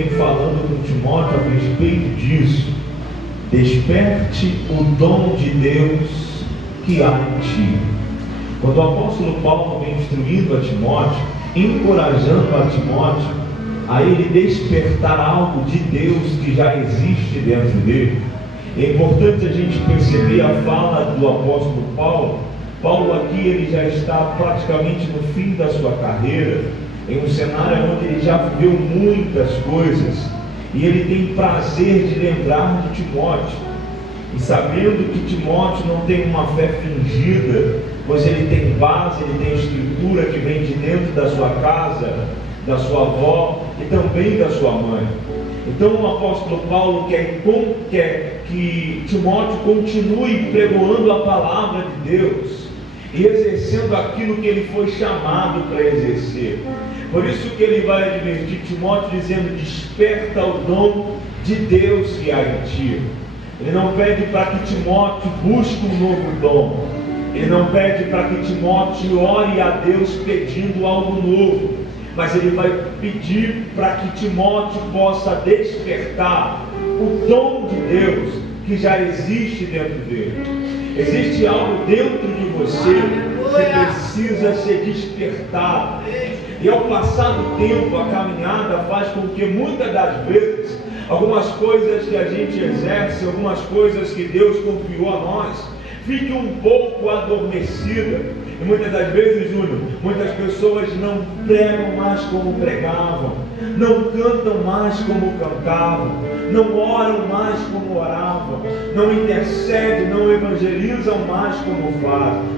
vem falando com Timóteo a respeito disso. Desperte o dom de Deus que há em ti. Quando o apóstolo Paulo vem instruindo a Timóteo, encorajando a Timóteo a ele despertar algo de Deus que já existe dentro dele, é importante a gente perceber a fala do apóstolo Paulo. Paulo aqui ele já está praticamente no fim da sua carreira, em um cenário onde ele já viveu muitas coisas, e ele tem prazer de lembrar de Timóteo, e sabendo que Timóteo não tem uma fé fingida, pois ele tem base, ele tem estrutura que vem de dentro da sua casa, da sua avó e também da sua mãe. Então o apóstolo Paulo quer que Timóteo continue pregoando a palavra de Deus e exercendo aquilo que ele foi chamado para exercer. Por isso que ele vai advertir Timóteo dizendo: desperta o dom de Deus que há em ti. Ele não pede para que Timóteo busque um novo dom. Ele não pede para que Timóteo ore a Deus pedindo algo novo, mas ele vai pedir para que Timóteo possa despertar o dom de Deus que já existe dentro dele. Existe algo dentro de você que precisa ser despertado. E ao passar do tempo, a caminhada faz com que muitas das vezes algumas coisas que a gente exerce, algumas coisas que Deus confiou a nós, fique um pouco adormecida. E muitas das vezes, Júnior, muitas pessoas não pregam mais como pregavam, não cantam mais como cantavam, não oram mais como oravam, não intercedem, não evangelizam mais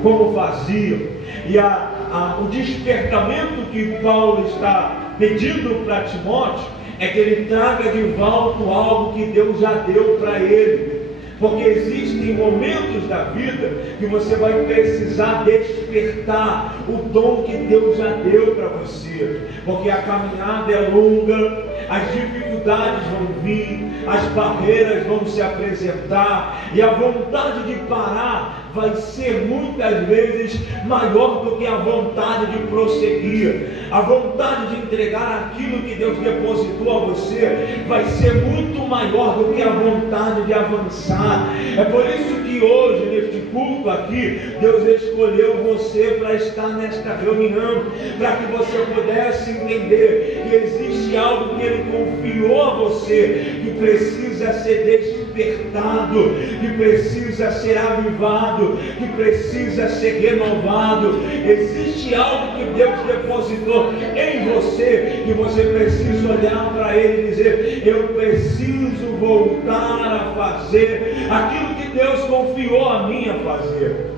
como faziam. E o despertamento que Paulo está pedindo para Timóteo é que ele traga de volta algo que Deus já deu para ele. Porque existem momentos da vida que você vai precisar despertar o dom que Deus já deu para você. Porque a caminhada é longa, as dificuldades vão vir, as barreiras vão se apresentar, e a vontade de parar vai ser muitas vezes maior do que a vontade de prosseguir. A vontade de entregar aquilo que Deus depositou a você vai ser muito maior do que a vontade de avançar. É por isso que hoje, neste culto aqui, Deus escolheu você para estar nesta reunião, para que você pudesse entender que existe algo que Ele confiou a você, que precisa ser despertado, que precisa ser avivado, que precisa ser renovado. Existe algo que Deus depositou em você, que você precisa olhar para Ele e dizer: eu preciso voltar a fazer aquilo que Deus confiou a mim a fazer.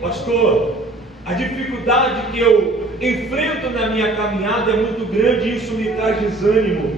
Pastor, a dificuldade que eu enfrento na minha caminhada é muito grande e isso me traz desânimo.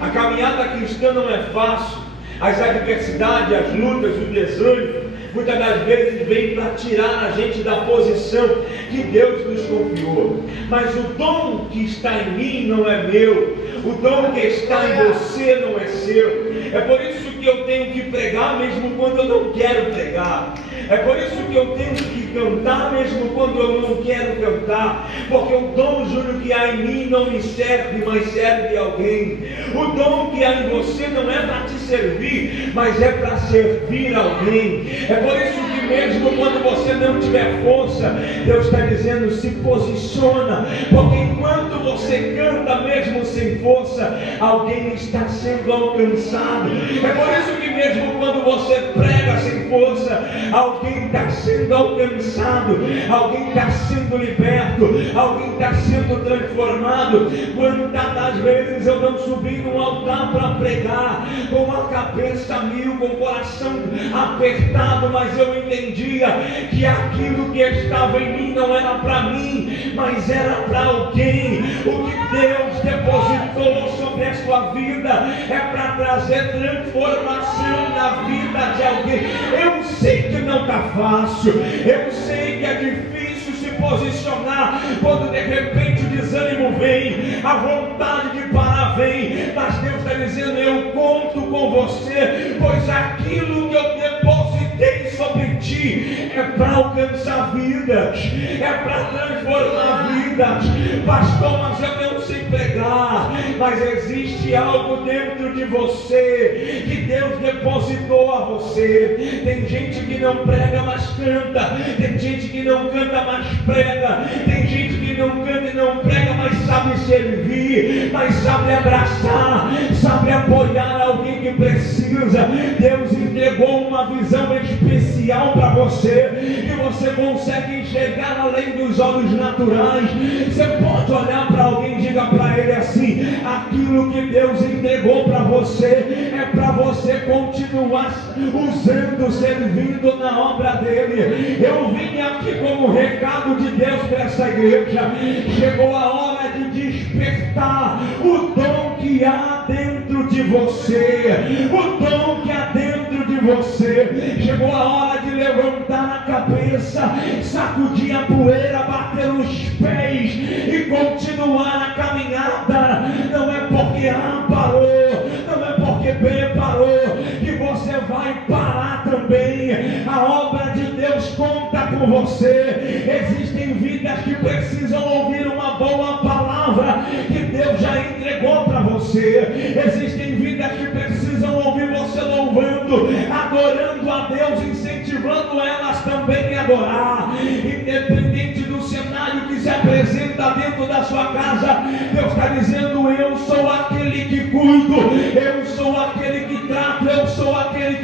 A caminhada cristã não é fácil. As adversidades, as lutas, o desânimo, muitas das vezes vem para tirar a gente da posição que Deus nos confiou. Mas o dom que está em mim não é meu. O dom que está em você não é seu. É por isso que eu tenho que pregar mesmo quando eu não quero pregar. É por isso que eu tenho que cantar mesmo quando eu não quero cantar. Porque o dom, Júnior, que há em mim não me serve, mas serve a alguém. O dom que há em você não é para te servir, mas é para servir alguém. É por isso que mesmo quando você não tiver força, Deus está dizendo: se posiciona. Porque enquanto você canta mesmo sem força, alguém está sendo alcançado. É por isso que mesmo quando você prega sem força, alguém está sendo alcançado, alguém está sendo liberto, alguém está sendo transformado. Quantas das vezes eu não subi no altar para pregar, com a cabeça mil, com o coração apertado, mas eu entendia que aquilo que estava em mim não era para mim, mas era para alguém. O que Deus depositou sobre a sua vida é para trazer transformação na vida de alguém. Eu sei que não está fácil, eu sei que é difícil se posicionar quando de repente o desânimo vem, a vontade de parar vem, mas Deus está dizendo: eu conto com você, pois aquilo que eu depositei sobre ti é para alcançar vidas, é para transformar vidas. Pastor, mas eu não sei pregar, mas existe algo dentro de você que Deus depositou a você. Tem gente que não prega, mas canta. Tem gente que não canta, mas prega. Tem gente que não canta e não prega, mas sabe servir, mas sabe abraçar, sabe apoiar alguém que precisa. Deus entregou uma visão especial para você, que você consegue enxergar além dos olhos naturais. Você pode olhar para alguém e diga para ele assim: aquilo que Deus entregou para você é para você continuar usando, servindo na obra dele. Eu vim aqui como recado de Deus para essa igreja. Chegou a hora de despertar o dom que há dentro de você, o dom que há dentro de você. Chegou a hora de levantar a cabeça, sacudir a poeira, bater os pés e continuar a caminhada. Não é porque A parou, não é porque B parou, que você vai parar também. A obra de Deus conta com você. Existem vidas que precisam ouvir uma boa palavra que Deus já entregou para você. Existem vidas que precisam ouvir você louvando, adorando a Deus, incentivando elas também a adorar. Independente do cenário que se apresenta dentro da sua casa, Deus está dizendo: eu sou aquele que cuido, eu sou aquele que trato, eu sou aquele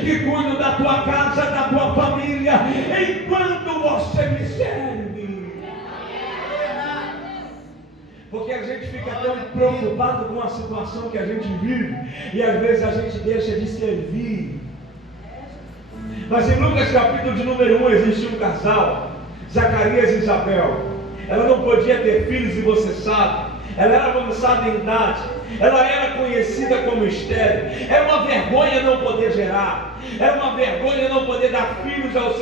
que cuido da tua casa, da tua família, enquanto você me serve. Porque a gente fica tão preocupado com a situação que a gente vive, e às vezes a gente deixa de servir. Mas em Lucas capítulo de número 1 existia um casal, Zacarias e Isabel. Ela não podia ter filhos, e você sabe, ela era avançada em idade, ela era conhecida como estéril. Era uma vergonha não poder gerar, era uma vergonha não poder dar filhos ao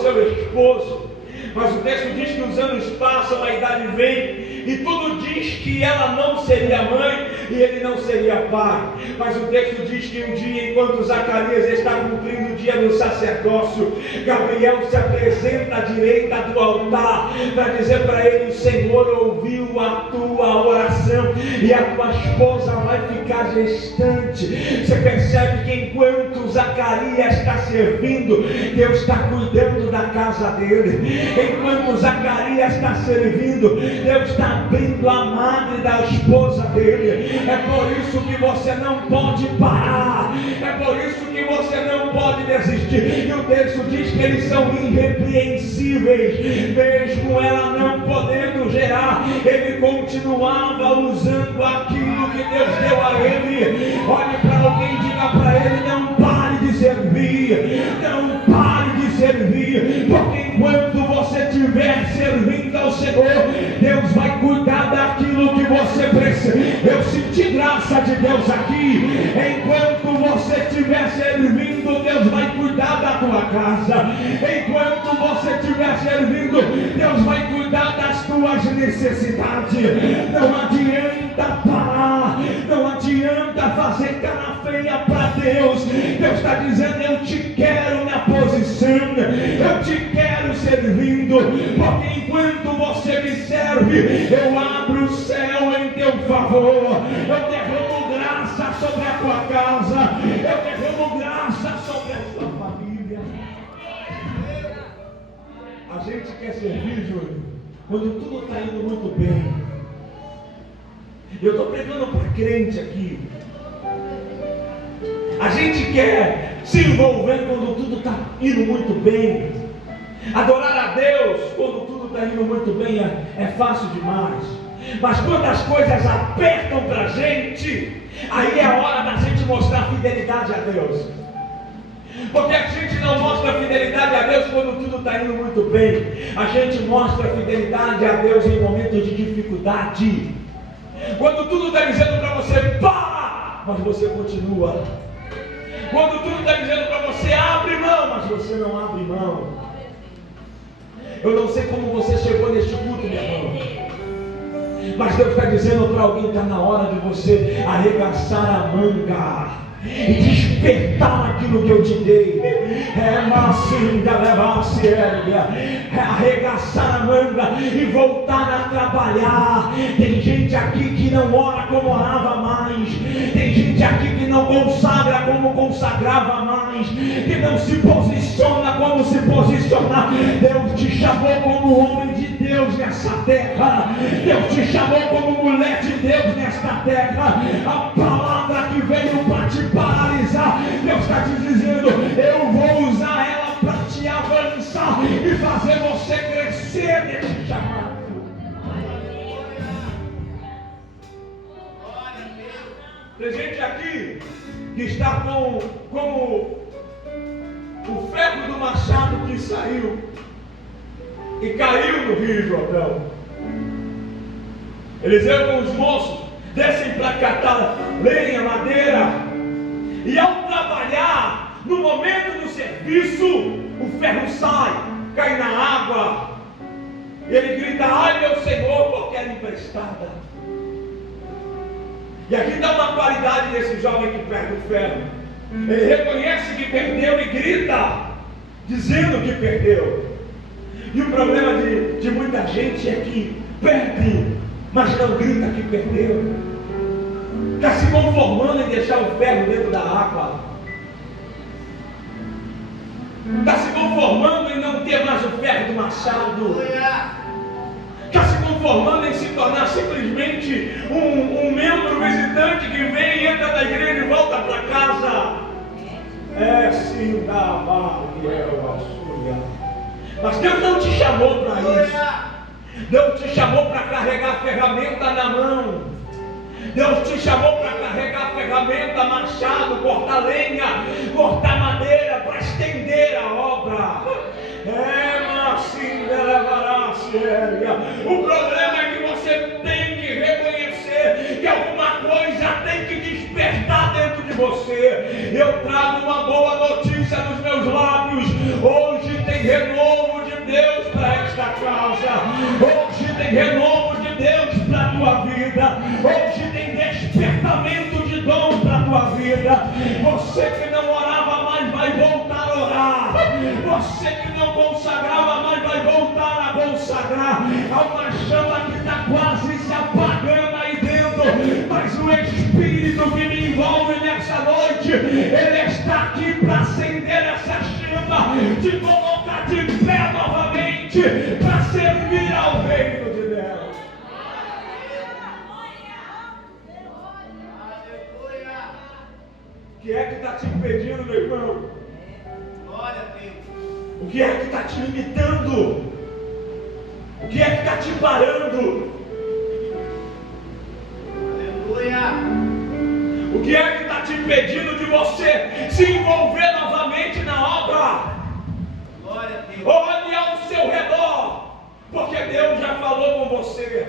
seu esposo. Mas o texto diz que os anos passam, a idade vem, e tudo diz que ela não seria mãe e ele não seria pai. Mas o texto diz que um dia, enquanto Zacarias está cumprindo o dia do sacerdócio, Gabriel se apresenta à direita do altar para dizer para ele: o Senhor ouviu a tua oração e a tua esposa vai ficar gestante. Você percebe que enquanto Zacarias está servindo, Deus está cuidando da casa dele. Enquanto Zacarias está servindo, Deus está abrindo a madre da esposa dele. É por isso que você não pode parar, é por isso que você não pode desistir. E o texto diz que eles são irrepreensíveis, mesmo ela não podendo gerar, ele continuava usando aquilo que Deus deu a ele. Olhe para alguém e diga para ele: não pare de servir, não pare de servir, porque enquanto você estiver servindo ao Senhor, Deus vai cuidar daquilo que você precisa. Eu senti graça de Deus aqui. Enquanto você estiver servindo, Deus vai cuidar da tua casa. Enquanto você estiver servindo, Deus vai cuidar das tuas necessidades. Não adianta parar, não adianta fazer cara feia para Deus. Deus está dizendo: eu te quero na posição, eu te quero servindo, porque enquanto você me serve, eu abro o céu em teu favor, eu derramo graça sobre a tua casa, eu derramo graça sobre a tua família. A gente quer servir, Júlio, quando tudo está indo muito bem. Eu estou pregando para crente aqui. A gente quer se envolver quando tudo está indo muito bem. Adorar a Deus quando tudo está indo muito bem é fácil demais. Mas quando as coisas apertam para a gente, aí é a hora da gente mostrar fidelidade a Deus. Porque a gente não mostra fidelidade a Deus quando tudo está indo muito bem. A gente mostra fidelidade a Deus em momentos de dificuldade. Quando tudo está dizendo para você: para, mas você continua. Quando tudo está dizendo para você: abre mão, mas você não abre mão. Eu não sei como você chegou neste culto, meu irmão, mas Deus está dizendo para alguém: está na hora de você arregaçar a manga. e despertar aquilo que eu te dei. Arregaçar a manga e voltar a trabalhar. Tem gente aqui que não ora como orava mais. Tem gente aqui que não consagra como consagrava mais, que não se posiciona como se posicionava. Deus te chamou como homem de Deus nessa terra. Deus te chamou como mulher de Deus nesta terra. A palavra que veio para te paralisar, Deus está te dizendo: eu vou usar ela para te avançar e fazer você crescer nesse chamado. Tem gente aqui que está como o ferro do machado que saiu e caiu no Rio Jordão. Eliseu com os moços descem para catar lenha, madeira, e ao trabalhar, no momento do serviço, o ferro sai, cai na água, e ele grita: ai meu Senhor, porque era emprestada. E aqui dá uma qualidade desse jovem que perde o ferro. Ele reconhece que perdeu e grita, dizendo que perdeu. E o problema de muita gente é que perde, mas não grita que perdeu. Está se conformando em deixar o ferro dentro da água. Está se conformando em não ter mais o ferro do machado. Está se conformando em se tornar simplesmente um membro visitante que vem, entra da igreja e volta para casa. É sim, da mas Deus não te chamou para isso. Deus te chamou para carregar a ferramenta na mão. Deus te chamou para carregar a ferramenta, machado, cortar lenha, cortar madeira, para estender a obra. O problema é que você tem que reconhecer que alguma coisa tem que despertar dentro de você. Eu trago uma boa notícia nos meus lábios. Hoje tem renovo de Deus para esta casa. Hoje tem renovo de Deus para a tua vida. Hoje tem despertamento de dom para a tua vida. Você que não orava mais vai voltar a orar. Você que não consagrava mais vai voltar a consagrar. Há uma chama que está quase se apagando aí dentro, mas o Espírito que me envolve nessa noite, ele está aqui para acender essa chama, te colocar de pé novamente, para servir ao reino de Deus. O que é que está te impedindo, meu irmão? Glória a Deus. O que é que está te limitando? O que é que está te parando? Aleluia. O que é que está te impedindo de você se envolver novamente na obra? Glória a Deus. Olhe ao seu redor, porque Deus já falou com você.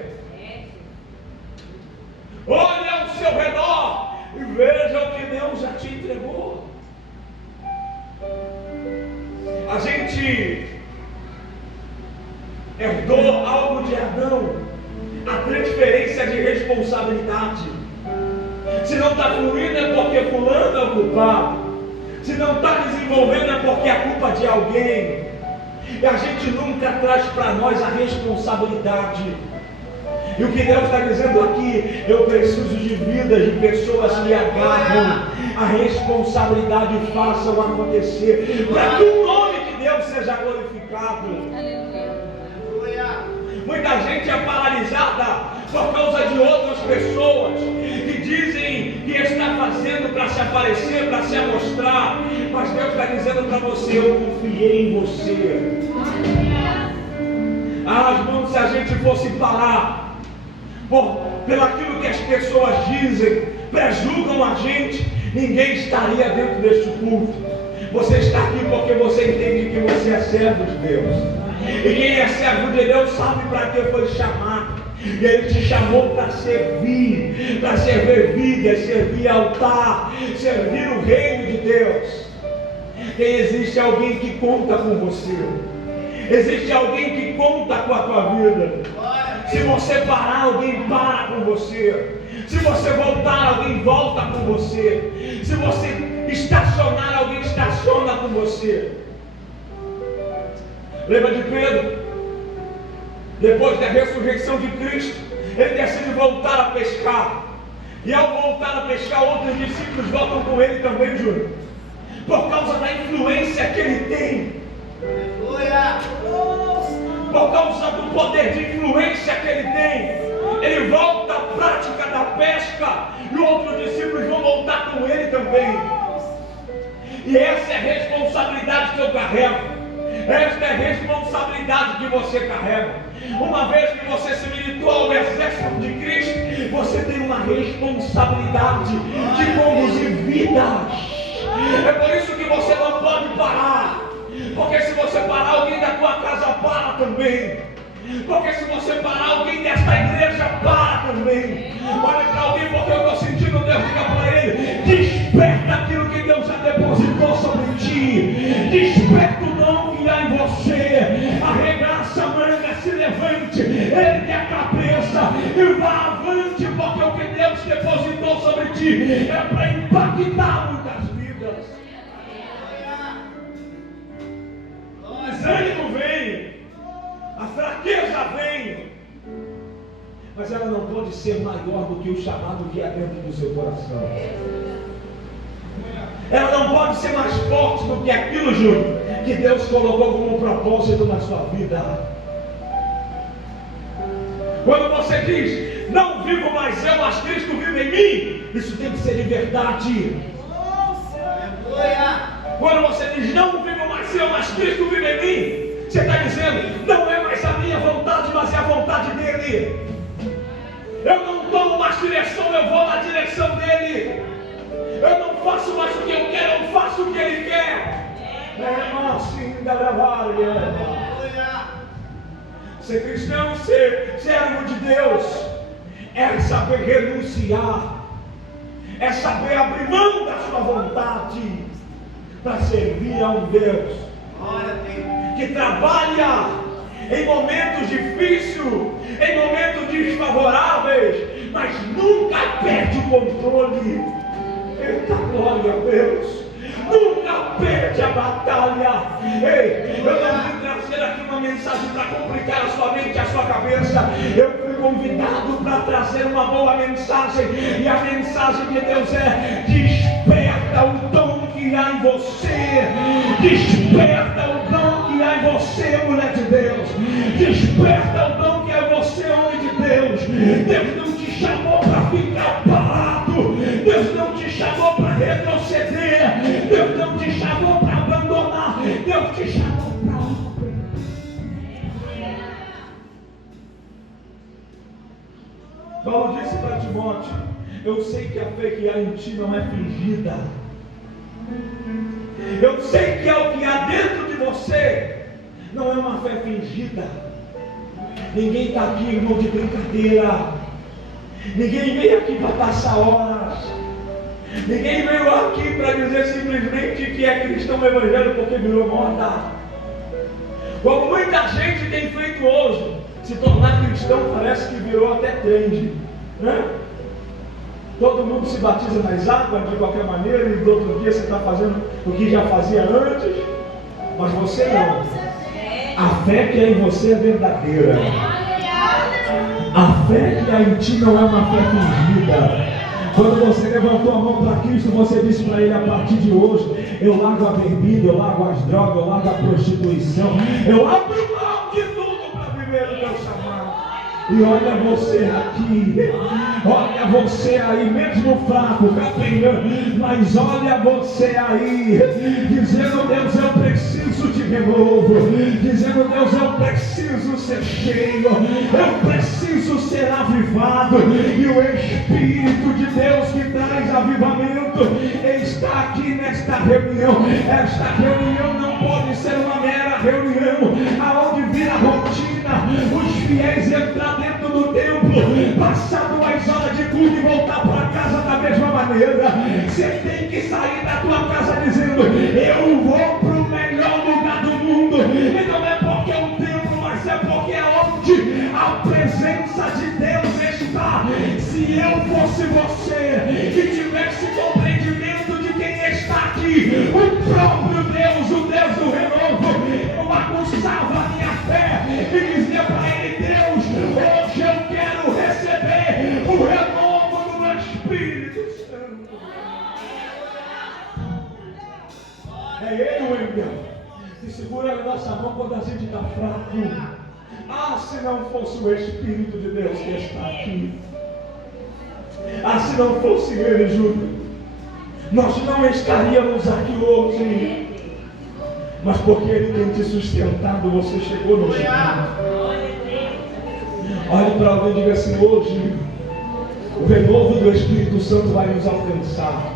Olhe ao seu redor e veja o que Deus já te entregou. A gente herdou algo de Adão, a transferência de responsabilidade. Se não está fluindo é porque fulano é o culpado. Se não está desenvolvendo é porque é culpa de alguém. E a gente nunca traz para nós a responsabilidade. E o que Deus está dizendo aqui: eu preciso de vidas, de pessoas que agarram a responsabilidade e façam acontecer, para que o nome de Deus seja glorificado. Muita gente é paralisada por causa de outras pessoas que dizem que está fazendo para se aparecer, para se amostrar, mas Deus está dizendo para você: eu confiei em você. Irmãos, se a gente fosse parar pelo aquilo que as pessoas dizem, prejulgam a gente, ninguém estaria dentro deste culto. Você está aqui porque você entende que você é servo de Deus. E quem é servo de Deus sabe para que foi chamado. E Ele te chamou para servir vidas, servir altar, servir o reino de Deus. E existe alguém que conta com você. Existe alguém que conta com a tua vida. Se você parar, alguém para com você. Se você voltar, alguém volta com você. Se você estacionar, alguém estaciona com você. Lembra de Pedro? Depois da ressurreição de Cristo, ele decide voltar a pescar. E ao voltar a pescar, outros discípulos voltam com ele também, Júnior. Por causa da influência que ele tem. Por causa do poder de influência que ele tem. Ele volta à prática da pesca. E outros discípulos vão voltar com ele também. E essa é a responsabilidade que eu carrego. Esta é a responsabilidade que você carrega. Uma vez que você se militou ao exército de Cristo, você tem uma responsabilidade de conduzir vidas. É por isso que você não pode parar. Porque se você parar, alguém da tua casa para também. Porque se você parar, alguém desta igreja para também. Olha para alguém, porque eu estou sentindo Deus diga para ele: desperta aquilo que Deus já depositou sobre ti. Desperta o dom que há em você. Arregaça a manga, se levante, ergue a cabeça e vá avante, porque o que Deus depositou sobre ti é para impactar muitas vidas. O desânimo vem, a fraqueza vem, mas ela não pode ser maior do que o chamado que há dentro do seu coração. Ela não pode ser mais forte do que aquilo, Júnior, que Deus colocou como propósito na sua vida. Quando você diz: não vivo mais eu, mas Cristo vive em mim, isso tem que ser de verdade. Quando você diz: não vivo mais eu, mas Cristo vive em mim, você está dizendo: não é mais a minha vontade, mas é a vontade dele. Eu não tomo mais direção, eu vou na direção dele. Eu não faço mais o que eu quero, eu faço o que ele quer. Ser cristão, ser servo de Deus, é saber renunciar, é saber abrir mão da sua vontade para servir a um Deus que trabalha em momentos difíceis, em momentos desfavoráveis, mas nunca perde o controle. Eita, glória a Deus! Nunca perde a batalha. Ei, eu não vim trazer aqui uma mensagem para complicar a sua mente, a sua cabeça. Eu fui convidado para trazer uma boa mensagem. E a mensagem de Deus é: desperta o dom que há em você. Desperta o dom que há em você, mulher de Deus. Desperta o dom que há em você, homem de Deus. Deus não te chamou para ficar parado. Deus não te chamou para retroceder. Deus não te chamou para abandonar. Deus te chamou para obra. Paulo disse para Timóteo: eu sei que a fé que há em ti não é fingida. Eu sei que o que há dentro de você não é uma fé fingida. Ninguém está aqui, irmão, de brincadeira. Ninguém veio aqui para passar horas. Ninguém veio aqui para dizer simplesmente que é cristão evangélico porque virou moda. Como muita gente tem feito hoje, se tornar cristão parece que virou até trend, né? Todo mundo se batiza nas águas de qualquer maneira, e do outro dia você está fazendo o que já fazia antes, mas você não. A fé que há em você é verdadeira. A fé que há em ti não é uma fé fingida. Quando você levantou a mão para Cristo, você disse para Ele: a partir de hoje, eu largo a bebida, eu largo as drogas, eu largo a prostituição, eu abro mão de tudo para viver o meu chamado. E olha você aqui, olha você aí, mesmo fraco, capengando, mas olha você aí, dizendo: Deus, eu preciso de renovo, dizendo: Deus, eu preciso ser cheio, eu preciso ser avivado. E o Espírito de Deus que traz avivamento está aqui nesta reunião. Esta reunião não pode ser uma mera reunião aonde vira rotina, os fiéis entrar dentro do templo, passar 2 horas de culto e voltar para casa da mesma maneira. Você tem que sair da tua casa dizendo: eu vou para o melhor lugar do mundo. E não é porque é um templo, mas é porque é onde a presença de Deus está. Se eu fosse você e tivesse compreendimento de Santo. É Ele o engel que segura a nossa mão quando a gente está fraco. Ah, se não fosse o Espírito de Deus que está aqui. Ah, se não fosse Ele, Júlio, nós não estaríamos aqui hoje. Mas porque Ele tem te sustentado, você chegou no chão. Olhe para alguém e diga assim: hoje o renovo do Espírito Santo vai nos alcançar.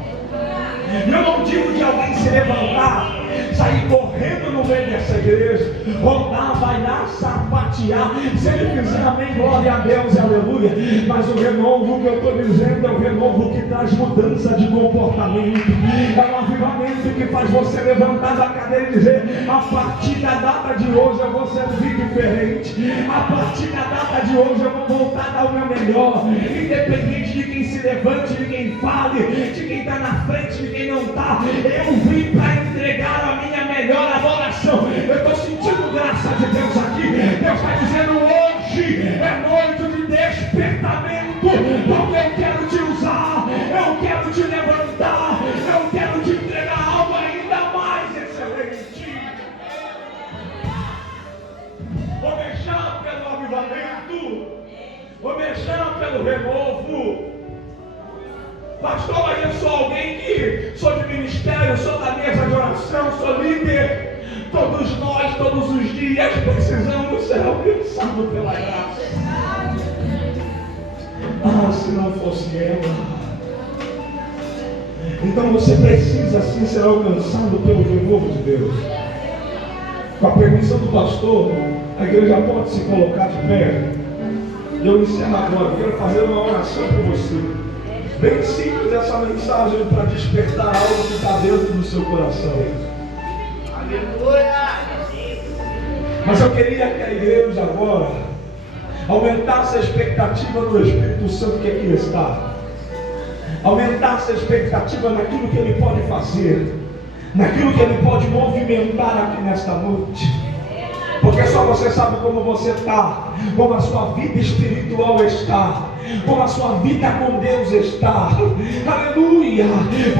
Eu não digo de alguém se levantar, sair correndo no meio dessa igreja, rodar, bailar, sapatear. Se ele fizer amém, glória a Deus, aleluia. Mas o renovo que eu estou dizendo é o renovo que traz mudança de comportamento. É um avivamento que faz você levantar da cadeira e dizer: a partir da data de hoje eu vou servir diferente. A partir da data de hoje eu vou voltar a dar o meu melhor. Independente de quem se levante, de quem fale, de quem está na frente, de quem não está. Eu vim para entregar a minha melhor adoração. Eu estou sentindo graça de Deus aqui. Deus está dizendo: hoje é noite de despertamento, porque eu quero te usar, eu quero te levantar, eu quero te entregar algo ainda mais excelente. Vou deixar pelo avivamento, vou deixar pelo renovo. Pastor, mas eu sou alguém que sou de ministério, sou da mesa de oração, sou líder. Todos nós, todos os dias, precisamos ser alcançados pela graça. Ah, se não fosse ela. Então você precisa sim ser alcançado pelo renovo de Deus. Com a permissão do pastor, a igreja pode se colocar de pé. Eu encerro agora, eu quero fazer uma oração por você. Bem simples essa mensagem para despertar algo que está dentro do seu coração. Aleluia! Mas eu queria que a igreja agora aumentasse a expectativa do Espírito Santo que aqui está. Aumentasse a expectativa naquilo que Ele pode fazer, naquilo que Ele pode movimentar aqui nesta noite. Porque só você sabe como você está, como a sua vida espiritual está, como a sua vida com Deus está. Aleluia!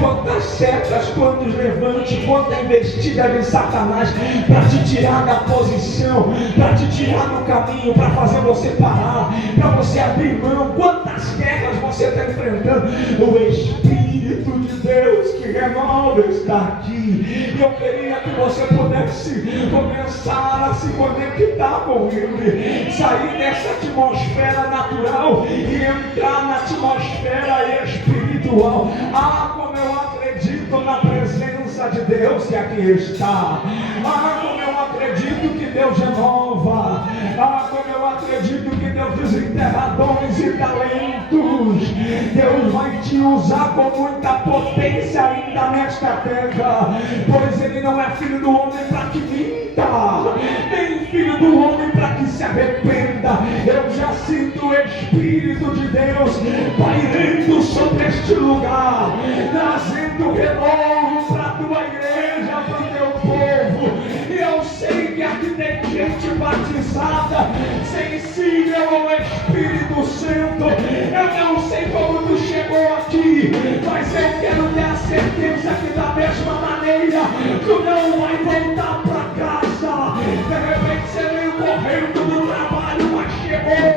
Quantas setas, quantos levantes, quanta investida de Satanás para te tirar da posição, para te tirar do caminho, para fazer você parar, para você abrir mão. Quantas guerras você está enfrentando. O Espírito de Deus que renova está aqui. E eu queria que você pudesse começar a se conectar com Ele, sair dessa atmosfera natural e entrar na atmosfera espiritual. Ah, como eu acredito na presença de Deus que aqui está. Ah, como eu acredito que Deus renova. Ah, como eu acredito que Deus desenterra dons e talentos. Deus vai te usar com muita potência ainda nesta terra, pois Ele não é filho do homem para que minta, nem filho do homem para que se arrependa. Eu já sinto o Espírito de Deus pairando sobre este lugar, trazendo renovo para a tua igreja, para o teu povo. E eu sei que aqui tem gente batizada, sensível ao Espírito Santo. Eu não sei como tu chegou aqui, mas eu quero ter a certeza que da mesma maneira tu não vai voltar para casa. De repente você veio correndo do trabalho, mas chegou.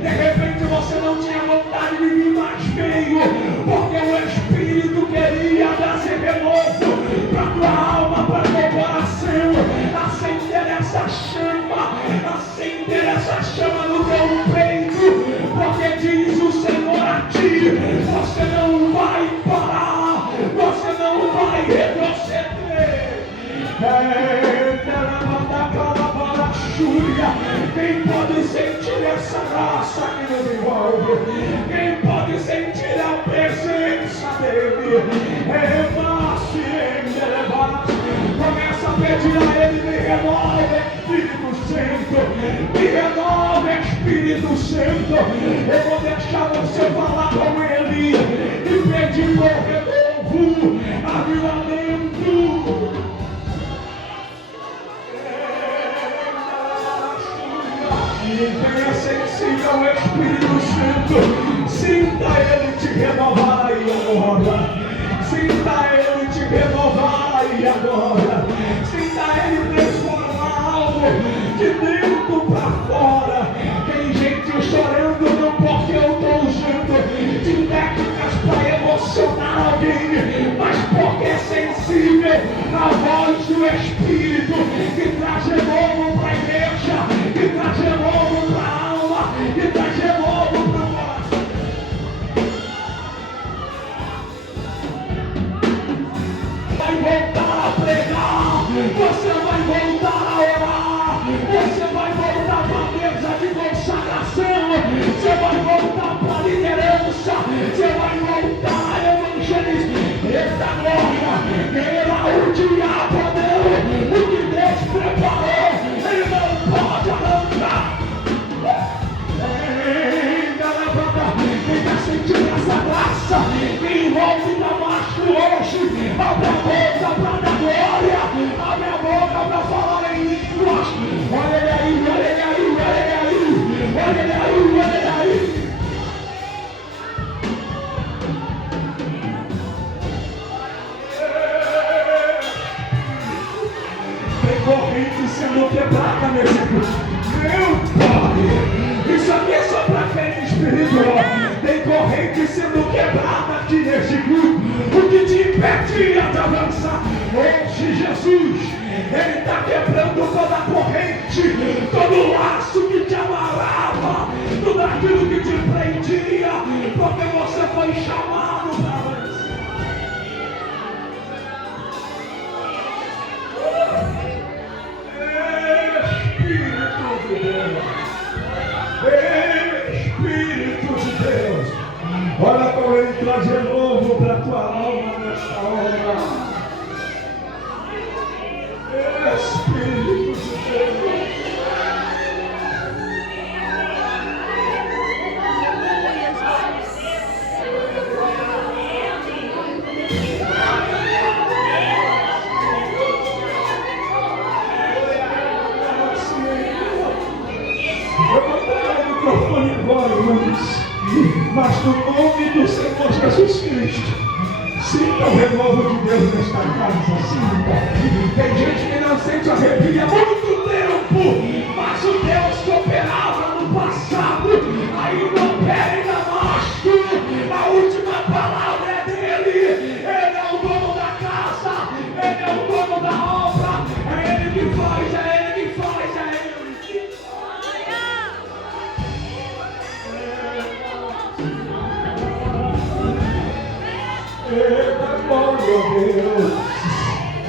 De repente você não tinha vontade de vir, mas veio, porque o Espírito queria trazer renovo para tua alma, para teu coração, acender essa chama no teu peito, porque diz o Senhor a ti: você não vai parar, você não vai retroceder. Quem pode sentir essa graça que nos envolve? Quem pode sentir a presença dele? Começa a pedir a ele: me renova, Espírito Santo, me renova, Espírito Santo. Eu vou deixar você falar com ele e pedir por renovo, avivamento. Venha sensível ao Espírito Santo, sinta ele te renovar aí agora. voltar a pregar, você vai voltar a orar, você vai voltar para a mesa de consagração, você vai voltar para a liderança, você vai voltar a evangelizar. Eita glória, era o diabo, não, o que Deus preparou, ele não pode arrancar. Quem está sentindo essa graça, que envolve Damasco hoje, abre a boca para dar glória, abre a boca para falar em línguas. Olha ele aí, olha ele aí, olha ele aí, olha ele aí, olha ele aí. Tem corrente sendo quebrada nesse grupo. Meu Pai, isso aqui é só para quem espiritual. Tem corrente sendo quebrada aqui nesse grupo. O que te impedia de avançar hoje, Jesus, Ele está quebrando toda a corrente, todo o laço que te amarrava, tudo aquilo que te prendia, porque você foi chamado para avançar. Espírito de Deus, olha como Ele traz renovo para a tua alma nesta hora. Espírito de Deus. Mas no nome do Senhor Jesus Cristo, sinta o renovo de Deus nesta casa, sinta. Tem gente que não sente arrepio há muito tempo, mas o Deus que operava no passado ainda opera em Damasco. A última palavra é dele, ele é o dono da casa, ele é o dono da obra, é ele que faz, é ele que faz, é ele. Eita, glória a Deus.